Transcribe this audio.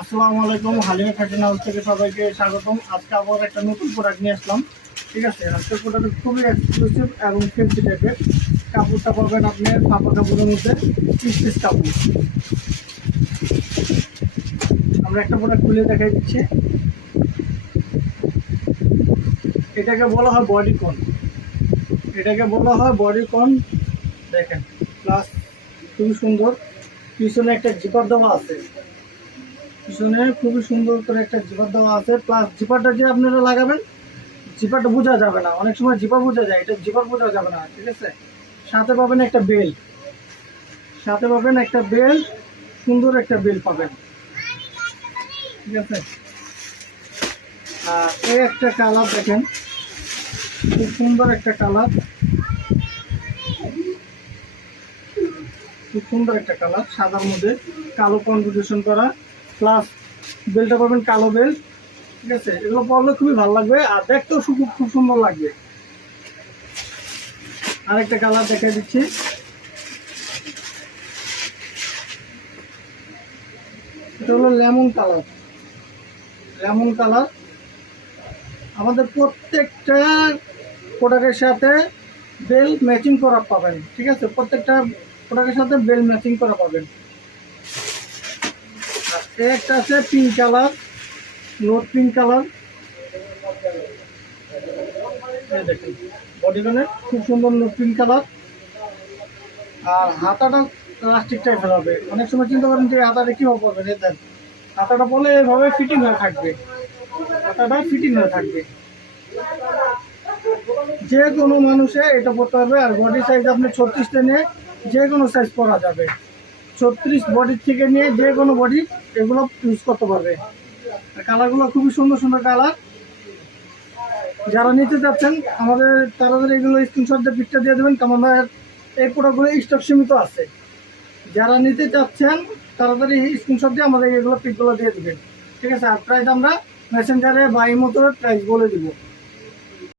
আসসালামু আলাইকুম, Halima fashion house থেকে সবাইকে স্বাগতম। আজকে আবার একটা নতুন প্রোডাক্ট নিয়ে আসলাম। ঠিক আছে, আজকের প্রোডাক্ট খুবই এক্সক্লুসিভ এবং ফেন্সি টাইপের। কাপড়টা পাবেন আপনি ফাঁপা কাপড়ের মধ্যে, পিস কাপড়। আমরা একটা প্রোডাক্ট খুলে দেখাই দিচ্ছি। এটাকে বলা হয় বডিকন। দেখেন, প্লাস খুবই সুন্দর। পিছনে একটা জিপার দেওয়া আছে, খুবই সুন্দর করে একটা জিপার দেওয়া আছে। প্লাস জিপারটা যে আপনারা লাগাবেন, জিপারটা বোঝা যাবে না। অনেক সময় জিপার বোঝা যায়, এটা জিপার বোঝা যাবে না। ঠিক আছে, সাথে পাবেন একটা বেল্ট, সুন্দর একটা বেল্ট পাবেন। ঠিক আছে, আর এই একটা কালার দেখেন, খুব সুন্দর একটা কালার, সাদার মধ্যে কালো কম্বিনেশন করা। প্লাস বেল্টটা পাবেন কালো বেল্ট। ঠিক আছে, এগুলো পরলে খুবই ভালো লাগবে আর দেখতেও খুব সুন্দর লাগবে। আরেকটা কালার দেখাই দিচ্ছি। এটা হলো লেমন কালার। আমাদের প্রত্যেকটা প্রোডাক্টের সাথে বেল্ট ম্যাচিং করা পাবেন। ঠিক আছে, প্রত্যেকটা প্রোডাক্টের সাথে বেল্ট ম্যাচিং করা পাবেন। আর একটা আছে pink colour, note pink colour. দেখেন, বডিকনের খুব সুন্দর নোট পিঙ্ক কালার। আর হাতাটা প্লাস্টিক টাইপের হবে। অনেক সময় চিন্তা করেন যে হাতাটা কীভাবে পড়বেন, দেন হাতাটা পরলে এভাবে ফিটিং হয়ে থাকবে। যে কোনো মানুষে এটা পরতে পারবে। আর বডি সাইজ আপনি 36 নিয়ে যে কোনো সাইজ পরা যাবে। 36 বডির থেকে নিয়ে যে কোনো বডি এগুলো ইউজ করতে পারবে। আর কালারগুলো খুবই সুন্দর কালার। যারা নিতে চাচ্ছেন আমাদের তাড়াতাড়ি এগুলো স্ক্রিনশট দিয়ে পিকটা দিয়ে দেবেন। আমাদের এই প্রোডাক্টগুলো স্টক সীমিত আছে। যারা নিতে চাচ্ছেন তাড়াতাড়ি স্ক্রিনশট দিয়ে আমাদের এগুলো পিকগুলো দিয়ে দেবেন। ঠিক আছে, আর প্রাইস আমরা মেসেঞ্জারে বা ইমোতে প্রাইস বলে দিব।